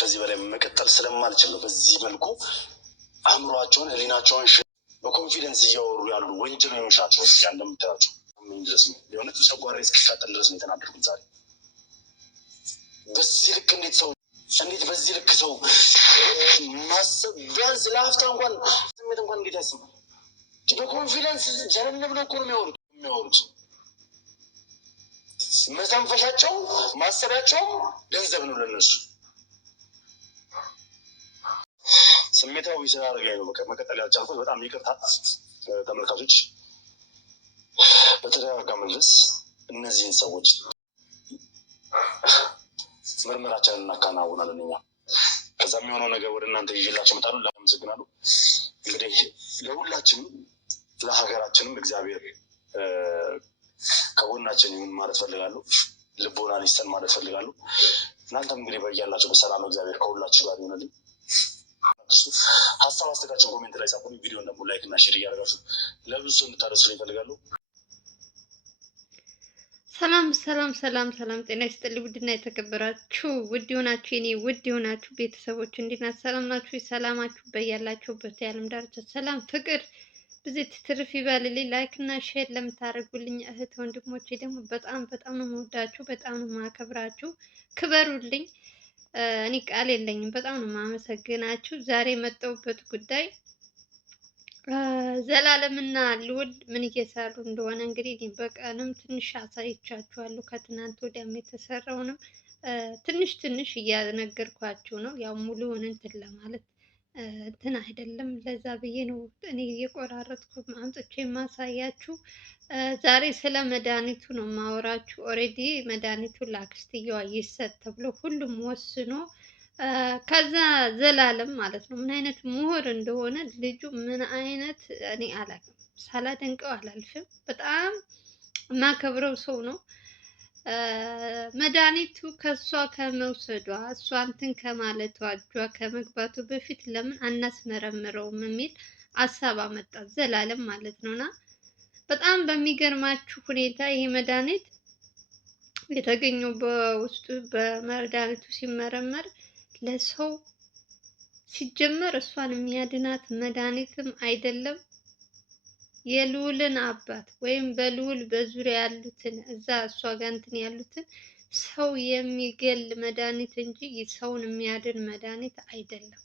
ከዚህ በላይ መቀጠል ስለማልችል ነው በዚህ መልኩ አእምሯቸውን ህሊናቸውን በኮንፊደንስ እያወሩ ያሉ ወንጀለኞች ናቸው። እንደምታያቸው ድረስ ነው የሆነ ጨጓራ እስኪቃጠል ድረስ ነው የተናደድኩት ዛሬ። በዚህ ልክ እንዴት በዚህ ልክ ሰው ማሰብ ቢያንስ ለሀፍታ እንኳን ስሜት እንኳን እንዴት ያስብ? በኮንፊደንስ ጀነን ብሎ እኮ ነው የሚያወሩት። መተንፈሻቸው ማሰቢያቸው ገንዘብ ነው ለነሱ። ስሜታዊ ስላደረገኝ ነው መቀጠል ያልቻልኩት። በጣም ይቅርታ ተመልካቾች። በተረጋጋ መንፈስ እነዚህን ሰዎች ምርመራችንን እናከናውናለን እኛ። ከዛ የሚሆነው ነገር ወደ እናንተ ይዤላችሁ እመጣለሁ። አመሰግናለሁ። እንግዲህ ለሁላችንም ለሀገራችንም እግዚአብሔር ከጎናችን ይሁን ማለት ፈልጋለሁ። ልቦናን ይስጠን ማለት ፈልጋለሁ። እናንተም እንግዲህ በያላችሁ በሰላም እግዚአብሔር ከሁላችሁ ጋር ይሆንልኝ። ሀሳብ አስተካችን ኮሜንት ላይ ጻፉ። ቪዲዮን ደግሞ ላይክ እና ሼር እያደረጋችሁ ለብዙ ሰው እንድታደርሱልኝ እፈልጋለሁ። ሰላም ጤና ይስጥልኝ። ውድና የተከበራችሁ ውድ የሆናችሁ የኔ ውድ የሆናችሁ ቤተሰቦች እንዴት ናችሁ? ሰላም ናችሁ? ሰላማችሁ በያላችሁበት የዓለም ዳርቻ ሰላም ፍቅር ብዙ ትርፍ ይበልልኝ። ላይክ እና ሼር ለምታደርጉልኝ እህት ወንድሞቼ ደግሞ በጣም ነው የምወዳችሁ፣ በጣም ነው የማከብራችሁ። ክበሩልኝ። እኔ ቃል የለኝም። በጣም ነው የማመሰግናችሁ። ዛሬ የመጣሁበት ጉዳይ ዘላለምና ልዑል ምን እየሰሩ እንደሆነ እንግዲህ በቀንም ትንሽ አሳይቻችኋለሁ። ከትናንት ወዲያም የተሰራውንም ትንሽ እያነገርኳችሁ ነው። ያው ሙሉውን እንትን ለማለት እንትን አይደለም። ለዛ ብዬ ነው እኔ እየቆራረጥኩ አምጥቼ የማሳያችሁ። ዛሬ ስለ መድኃኒቱ ነው ማወራችሁ። ኦሬዲ መድኃኒቱ ለአክስትየዋ ይሰጥ ተብሎ ሁሉም ወስኖ ከዛ ዘላለም ማለት ነው ምን አይነት ምሁር እንደሆነ ልጁ ምን አይነት እኔ አላውቅም፣ ሳላደንቀው አላልፍም። በጣም የማከብረው ሰው ነው። መድኃኒቱ ከሷ ከመውሰዷ እሷ እንትን ከማለቷ እጇ ከመግባቱ በፊት ለምን አናስመረምረውም የሚል ሀሳብ አመጣ ዘላለም ማለት ነውና በጣም በሚገርማችሁ ሁኔታ ይሄ መድኃኒት የተገኘው በውስጡ በመድኃኒቱ ሲመረመር ለሰው ሲጀመር እሷን የሚያድናት መድኃኒትም አይደለም። የልዑልን አባት ወይም በልዑል በዙሪያ ያሉትን እዛ እሷ ጋር እንትን ያሉትን ሰው የሚገል መድኃኒት እንጂ ሰውን የሚያድን መድኃኒት አይደለም።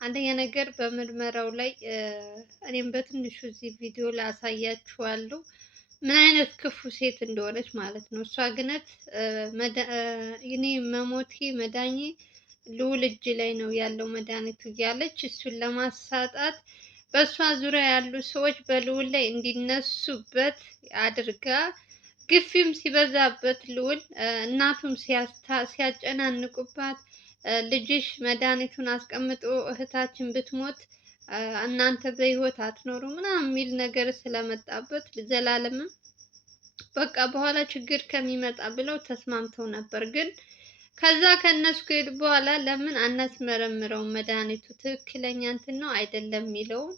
አንደኛ ነገር በምርመራው ላይ እኔም በትንሹ እዚህ ቪዲዮ ላይ አሳያችኋለሁ ምን አይነት ክፉ ሴት እንደሆነች ማለት ነው። እሷ ግነት እኔ መሞቴ መዳኜ ልዑል እጅ ላይ ነው ያለው መድኃኒቱ እያለች እሱን ለማሳጣት በእሷ ዙሪያ ያሉ ሰዎች በልዑል ላይ እንዲነሱበት አድርጋ ግፊም ሲበዛበት ልዑል እናቱም ሲያጨናንቁባት ልጅሽ መድኃኒቱን አስቀምጦ እህታችን ብትሞት እናንተ በህይወት አትኖሩ ምናምን የሚል ነገር ስለመጣበት ዘላለምም በቃ በኋላ ችግር ከሚመጣ ብለው ተስማምተው ነበር። ግን ከዛ ከነሱ ከሄዱ በኋላ ለምን አናስመረምረውም መድኃኒቱ ትክክለኛ እንትን ነው አይደለም የሚለውን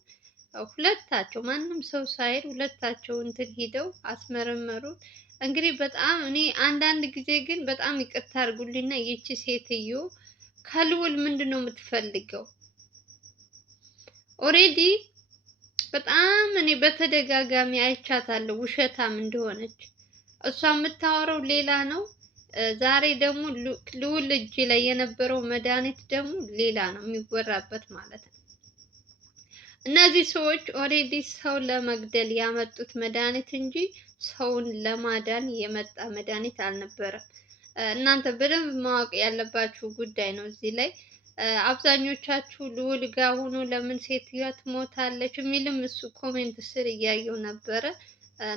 ሁለታቸው ማንም ሰው ሳይል ሁለታቸው እንትን ሂደው አስመረመሩት። እንግዲህ በጣም እኔ አንዳንድ ጊዜ ግን በጣም ይቅርታ አድርጉልኝና ይቺ ሴትዮ ከልዑል ምንድን ነው የምትፈልገው? ኦሬዲ በጣም እኔ በተደጋጋሚ አይቻታለሁ ውሸታም እንደሆነች። እሷ የምታወራው ሌላ ነው። ዛሬ ደግሞ ልዑል እጅ ላይ የነበረው መድኃኒት ደግሞ ሌላ ነው የሚወራበት ማለት ነው። እነዚህ ሰዎች ኦሬዲ ሰው ለመግደል ያመጡት መድኃኒት እንጂ ሰውን ለማዳን የመጣ መድኃኒት አልነበረም። እናንተ በደንብ ማወቅ ያለባችሁ ጉዳይ ነው። እዚህ ላይ አብዛኞቻችሁ ልዑል ጋር ሆኖ ለምን ሴትዮዋ ትሞታለች የሚልም እሱ ኮሜንት ስር እያየው ነበረ።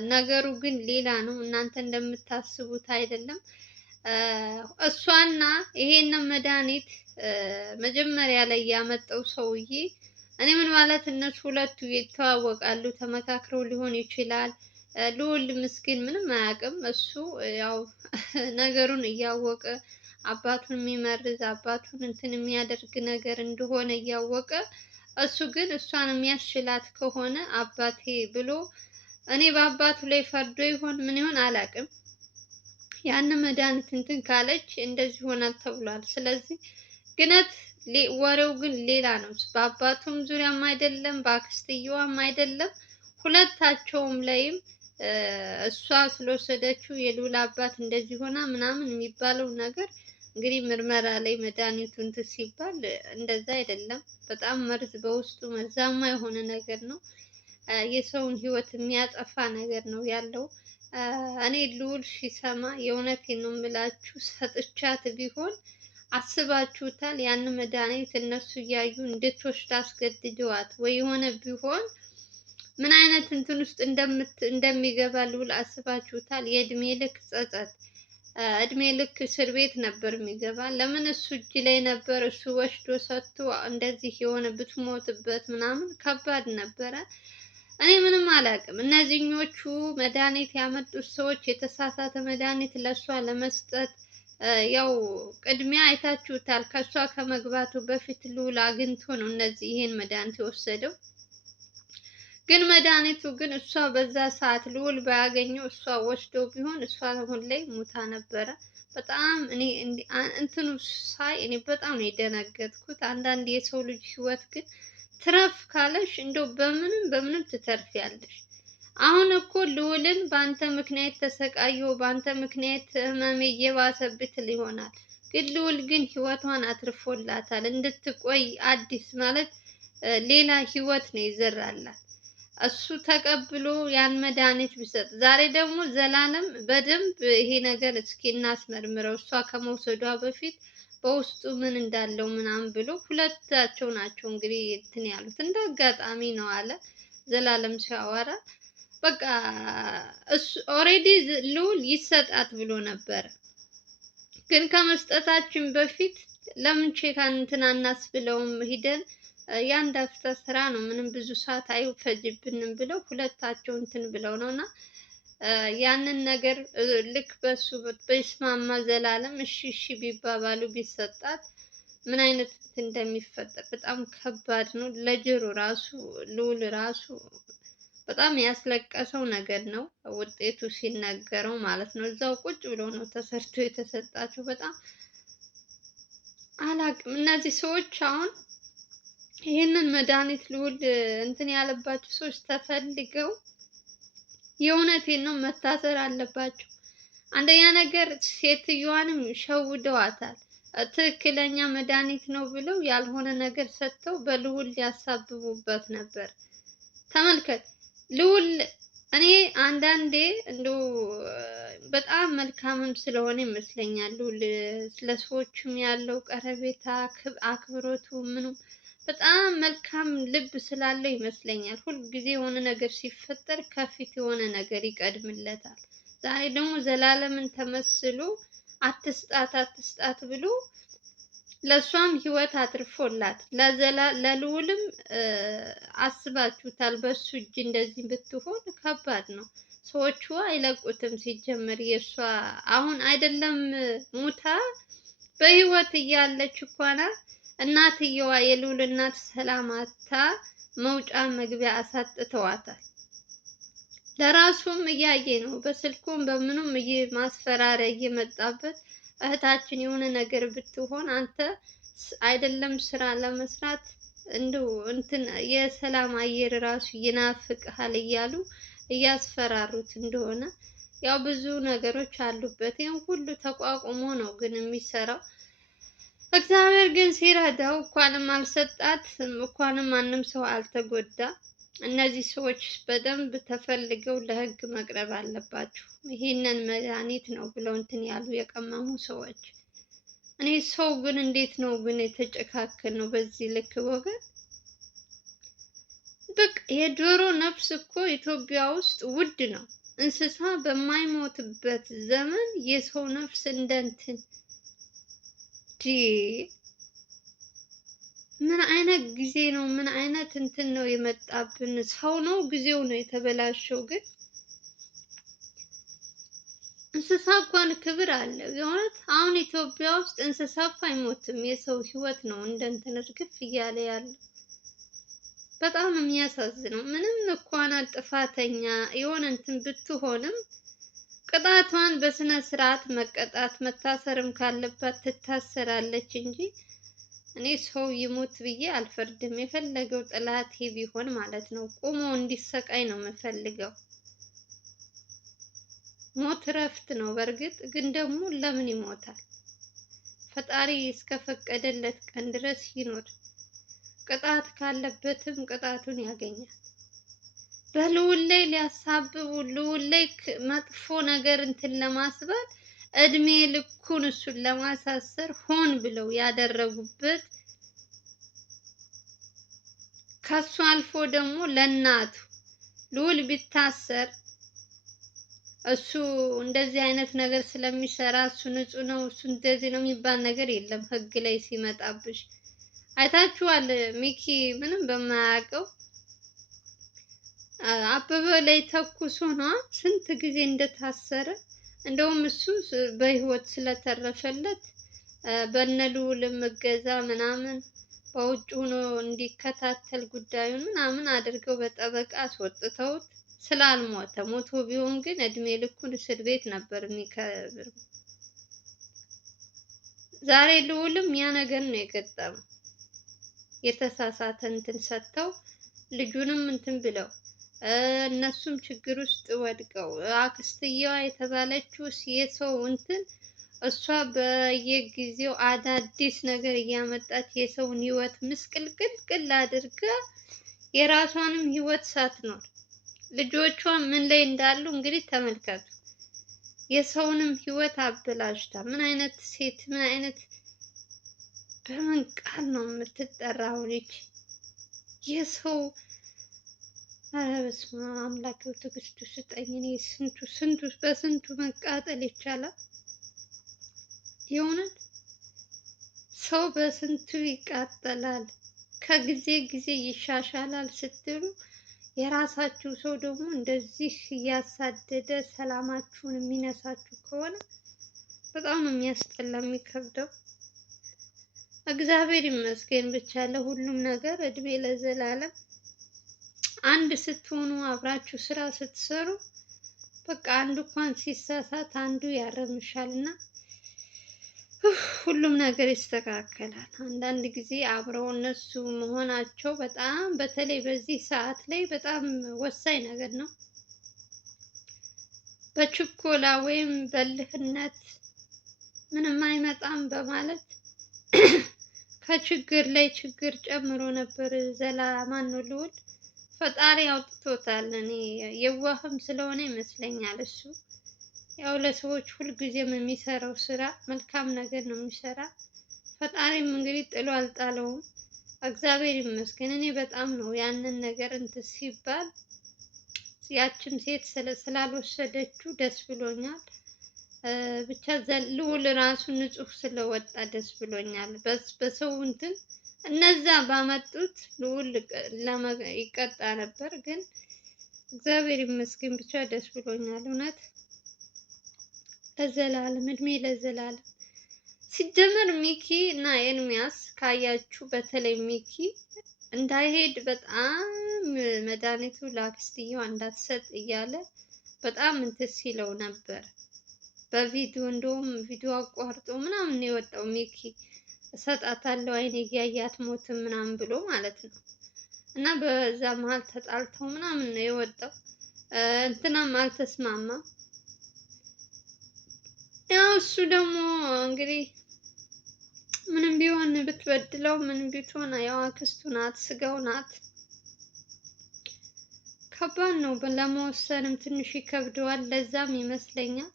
ነገሩ ግን ሌላ ነው። እናንተ እንደምታስቡት አይደለም። እሷና ይሄንን መድኃኒት መጀመሪያ ላይ ያመጣው ሰውዬ እኔ ምን ማለት እነሱ ሁለቱ ይተዋወቃሉ፣ ተመካክረው ሊሆን ይችላል። ልዑል ምስኪን ምንም አያውቅም። እሱ ያው ነገሩን እያወቀ አባቱን የሚመርዝ አባቱን እንትን የሚያደርግ ነገር እንደሆነ እያወቀ እሱ ግን እሷን የሚያስችላት ከሆነ አባቴ ብሎ እኔ በአባቱ ላይ ፈርዶ ይሆን ምን ይሆን አላውቅም። ያን መድኃኒት እንትን ካለች እንደዚህ ሆናል ተብሏል። ስለዚህ ግነት ወሬው ግን ሌላ ነው። በአባቱም ዙሪያም አይደለም፣ በአክስትየዋም አይደለም። ሁለታቸውም ላይም እሷ ስለወሰደችው የልዑል አባት እንደዚህ ሆና ምናምን የሚባለው ነገር እንግዲህ ምርመራ ላይ መድኃኒቱ እንትን ሲባል እንደዛ አይደለም። በጣም መርዝ በውስጡ መርዛማ የሆነ ነገር ነው። የሰውን ሕይወት የሚያጠፋ ነገር ነው ያለው። እኔ ልዑል ሲሰማ የእውነቴን ነው የምላችሁ ሰጥቻት ቢሆን አስባችሁታል? ያን መድኃኒት እነሱ እያዩ እንድትወስድ አስገድደዋት ወይ የሆነ ቢሆን ምን አይነት እንትን ውስጥ እንደሚገባ ልዑል አስባችሁታል? የእድሜ ልክ ጸጸት፣ እድሜ ልክ እስር ቤት ነበር የሚገባ። ለምን እሱ እጅ ላይ ነበር፣ እሱ ወስዶ ሰጥቶ እንደዚህ የሆነ ብትሞትበት ምናምን ከባድ ነበረ። እኔ ምንም አላውቅም። እነዚህኞቹ መድኃኒት ያመጡት ሰዎች የተሳሳተ መድኃኒት ለእሷ ለመስጠት ያው ቅድሚያ አይታችሁታል። ከእሷ ከመግባቱ በፊት ልዑል አግኝቶ ነው እነዚህ ይሄን መድኃኒት የወሰደው። ግን መድኃኒቱ ግን እሷ በዛ ሰዓት ልዑል ባያገኘው እሷ ወስደው ቢሆን እሷ አሁን ላይ ሙታ ነበረ። በጣም እኔ እንትኑ ሳይ እኔ በጣም ነው የደነገጥኩት። አንዳንድ የሰው ልጅ ህይወት ግን ትረፍ ካለሽ እንደው በምንም ትተርፊያለሽ። አሁን እኮ ልዑልን በአንተ ምክንያት ተሰቃየው፣ በአንተ ምክንያት ህመሜ እየባሰብት ይሆናል። ግን ልዑል ግን ህይወቷን አትርፎላታል እንድትቆይ አዲስ ማለት ሌላ ህይወት ነው ይዘራላት። እሱ ተቀብሎ ያን መድኃኒት ቢሰጥ ዛሬ ደግሞ ዘላለም በደንብ ይሄ ነገር እስኪ እናስመርምረው እሷ ከመውሰዷ በፊት በውስጡ ምን እንዳለው ምናምን ብሎ ሁለታቸው ናቸው እንግዲህ እንትን ያሉት። እንደ አጋጣሚ ነው አለ ዘላለም ሲያወራ። በቃ እሱ ኦሬዲ ልዑል ይሰጣት ብሎ ነበረ። ግን ከመስጠታችን በፊት ለምን ቼክ እንትን አናስብለውም ሂደን የአንድ አፍታ ስራ ነው ምንም ብዙ ሰዓት አይፈጅብንም ብለው ሁለታቸው እንትን ብለው ነው። እና ያንን ነገር ልክ በሱ በስማማ ዘላለም እሺ እሺ ቢባባሉ ቢሰጣት ምን አይነት እንደሚፈጠር በጣም ከባድ ነው። ለጆሮ ራሱ ልዑል ራሱ በጣም ያስለቀሰው ነገር ነው ውጤቱ ሲነገረው ማለት ነው። እዛው ቁጭ ብሎ ነው ተሰርቶ የተሰጣቸው። በጣም አላቅም እነዚህ ሰዎች አሁን ይህንን መድኃኒት ልዑል እንትን ያለባቸው ሰዎች ተፈልገው የእውነቴን ነው መታሰር አለባቸው። አንደኛ ነገር ሴትዮዋንም ሸውደዋታል። ትክክለኛ መድኃኒት ነው ብለው ያልሆነ ነገር ሰጥተው በልዑል ሊያሳብቡበት ነበር። ተመልከት ልዑል እኔ አንዳንዴ እንደው በጣም መልካምም ስለሆነ ይመስለኛል ልዑል ለሰዎችም ያለው ቀረቤታ አክብሮቱ ምኑም በጣም መልካም ልብ ስላለው ይመስለኛል። ሁልጊዜ የሆነ ነገር ሲፈጠር ከፊት የሆነ ነገር ይቀድምለታል። ዛሬ ደግሞ ዘላለምን ተመስሎ አትስጣት ብሎ ለሷም ህይወት አትርፎላት ለልዑልም አስባችሁታል። በሱ እጅ እንደዚህ ብትሆን ከባድ ነው። ሰዎቹ አይለቁትም። ሲጀመር የሷ አሁን አይደለም ሙታ በህይወት እያለች እንኳን እናትየዋ የልዑል እናት ሰላማታ መውጫ መግቢያ አሳጥተዋታል። ለራሱም እያየ ነው በስልኩም በምኑም ማስፈራሪያ እየመጣበት እህታችን የሆነ ነገር ብትሆን አንተ አይደለም ስራ ለመስራት እንደው እንትን የሰላም አየር ራሱ ይናፍቅሃል እያሉ እያስፈራሩት እንደሆነ ያው ብዙ ነገሮች አሉበት። ይሄን ሁሉ ተቋቁሞ ነው ግን የሚሰራው። እግዚአብሔር ግን ሲረዳው እንኳንም አልሰጣት፣ እንኳንም ማንም ሰው አልተጎዳ። እነዚህ ሰዎች በደንብ ተፈልገው ለህግ መቅረብ አለባቸው። ይሄንን መድኃኒት ነው ብለው እንትን ያሉ የቀመሙ ሰዎች። እኔ ሰው ግን እንዴት ነው ግን የተጨካከል ነው በዚህ ልክ ወገን? በቃ የዶሮ ነፍስ እኮ ኢትዮጵያ ውስጥ ውድ ነው። እንስሳ በማይሞትበት ዘመን የሰው ነፍስ እንደንትን ምን አይነት ጊዜ ነው? ምን አይነት እንትን ነው የመጣብን? ሰው ነው ጊዜው ነው የተበላሸው። ግን እንስሳ እንኳን ክብር አለ የሆነት። አሁን ኢትዮጵያ ውስጥ እንስሳ እኮ አይሞትም፣ የሰው ህይወት ነው እንደ እንትን እርግፍ እያለ ያለው። በጣም የሚያሳዝነው ምንም እንኳን ጥፋተኛ የሆነ እንትን ብትሆንም ቅጣቷን በስነ ስርዓት መቀጣት መታሰርም ካለባት ትታሰራለች እንጂ እኔ ሰው ይሞት ብዬ አልፈርድም። የፈለገው ጠላቴ ቢሆን ማለት ነው ቆሞ እንዲሰቃይ ነው የምፈልገው። ሞት እረፍት ነው። በእርግጥ ግን ደግሞ ለምን ይሞታል? ፈጣሪ እስከፈቀደለት ቀን ድረስ ይኖር። ቅጣት ካለበትም ቅጣቱን ያገኛል። በልዑል ላይ ሊያሳብቡ ልዑል ላይ መጥፎ ነገር እንትን ለማስባል እድሜ ልኩን እሱን ለማሳሰር ሆን ብለው ያደረጉበት ከሱ አልፎ ደግሞ ለእናቱ ልዑል ቢታሰር እሱ እንደዚህ አይነት ነገር ስለሚሰራ እሱ ንጹህ ነው፣ እሱ እንደዚህ ነው የሚባል ነገር የለም። ህግ ላይ ሲመጣብሽ አይታችኋል። ሚኪ ምንም በማያውቀው አበበ ላይ ተኩሶ ነው ስንት ጊዜ እንደታሰረ። እንደውም እሱ በህይወት ስለተረፈለት በነ ልዑልም እገዛ ምናምን በውጭ ሆኖ እንዲከታተል ጉዳዩን ምናምን አድርገው በጠበቃ አስወጥተውት ስላልሞተ፣ ሞቶ ቢሆን ግን እድሜ ልኩን እስር ቤት ነበር የሚከብር። ዛሬ ልዑልም ያ ነገር ነው የገጠመው። የተሳሳተ እንትን ሰጥተው ልጁንም እንትን ብለው እነሱም ችግር ውስጥ ወድቀው አክስትየዋ የተባለችው የሰው እንትን እሷ በየጊዜው አዳዲስ ነገር እያመጣች የሰውን ህይወት ምስቅልቅልቅል አድርጋ የራሷንም ህይወት ሳትኖር ልጆቿ ምን ላይ እንዳሉ እንግዲህ ተመልከቱ። የሰውንም ህይወት አበላሽታ ምን አይነት ሴት ምን አይነት በምን ቃል ነው የምትጠራው? ልጅ የሰው ኧረ በስመ አብ አምላክ ትዕግስቱ ስጠኝ። እኔ ስንቱ በስንቱ መቃጠል ይቻላል? የእውነት ሰው በስንቱ ይቃጠላል። ከጊዜ ጊዜ ይሻሻላል ስትሉ የራሳችሁ ሰው ደግሞ እንደዚህ እያሳደደ ሰላማችሁን የሚነሳችሁ ከሆነ በጣም ነው የሚያስጠላ የሚከብደው። እግዚአብሔር ይመስገን ብቻ ለሁሉም ነገር እድሜ ለዘላለም። አንድ ስትሆኑ አብራችሁ ስራ ስትሰሩ በቃ አንዱ እንኳን ሲሳሳት አንዱ ያረምሻል እና ሁሉም ነገር ይስተካከላል። አንዳንድ ጊዜ አብረው እነሱ መሆናቸው በጣም በተለይ በዚህ ሰዓት ላይ በጣም ወሳኝ ነገር ነው። በችኮላ ወይም በልህነት ምንም አይመጣም በማለት ከችግር ላይ ችግር ጨምሮ ነበር ማን ነው ልዑል ፈጣሪ አውጥቶታል። እኔ የዋህም ስለሆነ ይመስለኛል እሱ ያው ለሰዎች ሁልጊዜም የሚሰራው ስራ መልካም ነገር ነው የሚሰራ። ፈጣሪም እንግዲህ ጥሎ አልጣለውም። እግዚአብሔር ይመስገን። እኔ በጣም ነው ያንን ነገር እንትን ሲባል ያችም ሴት ስላልወሰደችው ደስ ብሎኛል። ብቻ ልዑል ራሱ ንጹህ ስለወጣ ደስ ብሎኛል። በሰው እንትን እነዛ ባመጡት ልዑል ይቀጣ ነበር፣ ግን እግዚአብሔር ይመስገን ብቻ ደስ ብሎኛል እውነት። ለዘላለም እድሜ ለዘላለም። ሲጀመር ሚኪ እና ኤርሚያስ ካያችሁ በተለይ ሚኪ እንዳይሄድ በጣም መድኃኒቱ ለአክስትየዋ እንዳትሰጥ እያለ በጣም እንትን ሲለው ነበር በቪዲዮ። እንደውም ቪዲዮ አቋርጦ ምናምን ነው የወጣው ሚኪ እሰጣታለሁ አይኔ እያየ አትሞትም ምናምን ብሎ ማለት ነው። እና በዛ መሀል ተጣልተው ምናምን ነው የወጣው። እንትናም አልተስማማም። ያው እሱ ደግሞ እንግዲህ ምንም ቢሆን ብትበድለው ምንም ቢሆን ያው አክስቱ ናት፣ ስጋው ናት። ከባድ ነው ለመወሰንም ትንሽ ይከብደዋል። ለዛም ይመስለኛል።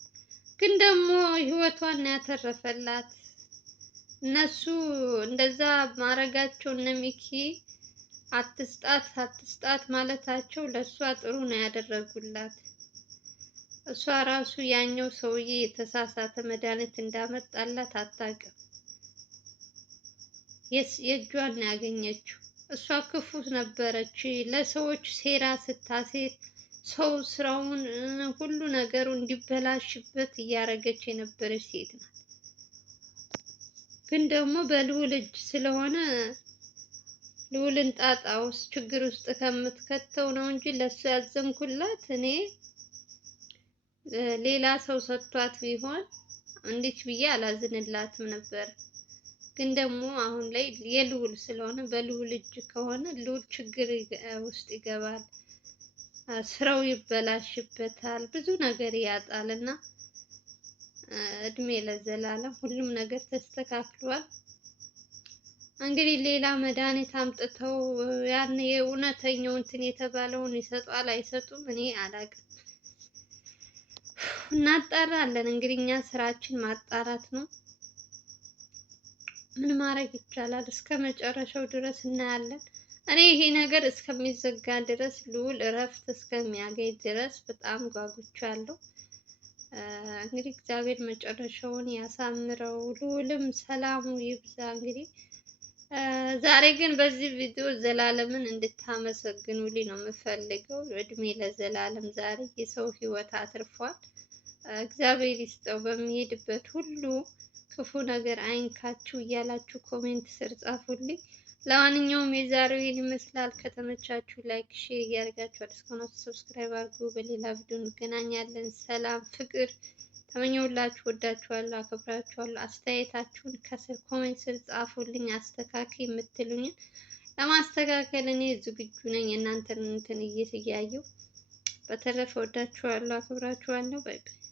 ግን ደግሞ ህይወቷን ያተረፈላት እነሱ እንደዛ ማረጋቸው እነ ሚኪ አትስጣት ማለታቸው ለእሷ ጥሩ ነው ያደረጉላት። እሷ ራሱ ያኛው ሰውዬ የተሳሳተ መድኃኒት እንዳመጣላት አታውቅም። የእጇን ነው ያገኘችው። እሷ ክፉ ነበረች። ለሰዎች ሴራ ስታሴር ሰው ስራውን ሁሉ ነገሩ እንዲበላሽበት እያደረገች የነበረች ሴት ናት። ግን ደግሞ በልዑል እጅ ስለሆነ ልዑልን ጣጣ ውስጥ ችግር ውስጥ ከምትከተው ነው እንጂ ለሱ ያዘንኩላት እኔ ሌላ ሰው ሰጥቷት ቢሆን እንዴት ብዬ አላዝንላትም ነበር። ግን ደግሞ አሁን ላይ የልዑል ስለሆነ በልዑል እጅ ከሆነ ልዑል ችግር ውስጥ ይገባል፣ ስራው ይበላሽበታል፣ ብዙ ነገር ያጣል እና እድሜ ለዘላለም ሁሉም ነገር ተስተካክሏል። እንግዲህ ሌላ መድኃኒት አምጥተው ያን የእውነተኛው እንትን የተባለውን ይሰጧል አይሰጡም፣ እኔ አላውቅም። እናጣራለን እንግዲህ እኛ ስራችን ማጣራት ነው። ምን ማድረግ ይቻላል? እስከ መጨረሻው ድረስ እናያለን። እኔ ይሄ ነገር እስከሚዘጋ ድረስ ልዑል እረፍት እስከሚያገኝ ድረስ በጣም ጓጉቻለሁ። እንግዲህ እግዚአብሔር መጨረሻውን ያሳምረው፣ ልዑልም ሰላሙ ይብዛ። እንግዲህ ዛሬ ግን በዚህ ቪዲዮ ዘላለምን እንድታመሰግኑልኝ ነው የምፈልገው። እድሜ ለዘላለም ዛሬ የሰው ህይወት አትርፏል። እግዚአብሔር ይስጠው፣ በሚሄድበት ሁሉ ክፉ ነገር አይንካችሁ እያላችሁ ኮሜንት ስር ጻፉልኝ። ለማንኛውም የዛሬው ይህን ይመስላል። ከተመቻችሁ ላይክ፣ ሼር እያደረጋችሁ አዲስ ከሆናችሁ ሰብስክራይብ አድርጉ። በሌላ ቪዲዮ እንገናኛለን። ሰላም ፍቅር ተመኘሁላችሁ። ወዳችኋለሁ፣ አከብራችኋለሁ። አስተያየታችሁን ከስር ኮሜንት ስር ጻፉልኝ። አስተካክል የምትሉኝን ለማስተካከል እኔ ዝግጁ ነኝ። እናንተን እንትን እያየሁ በተረፈ ወዳችኋለሁ፣ አከብራችኋለሁ። ባይ ባይ።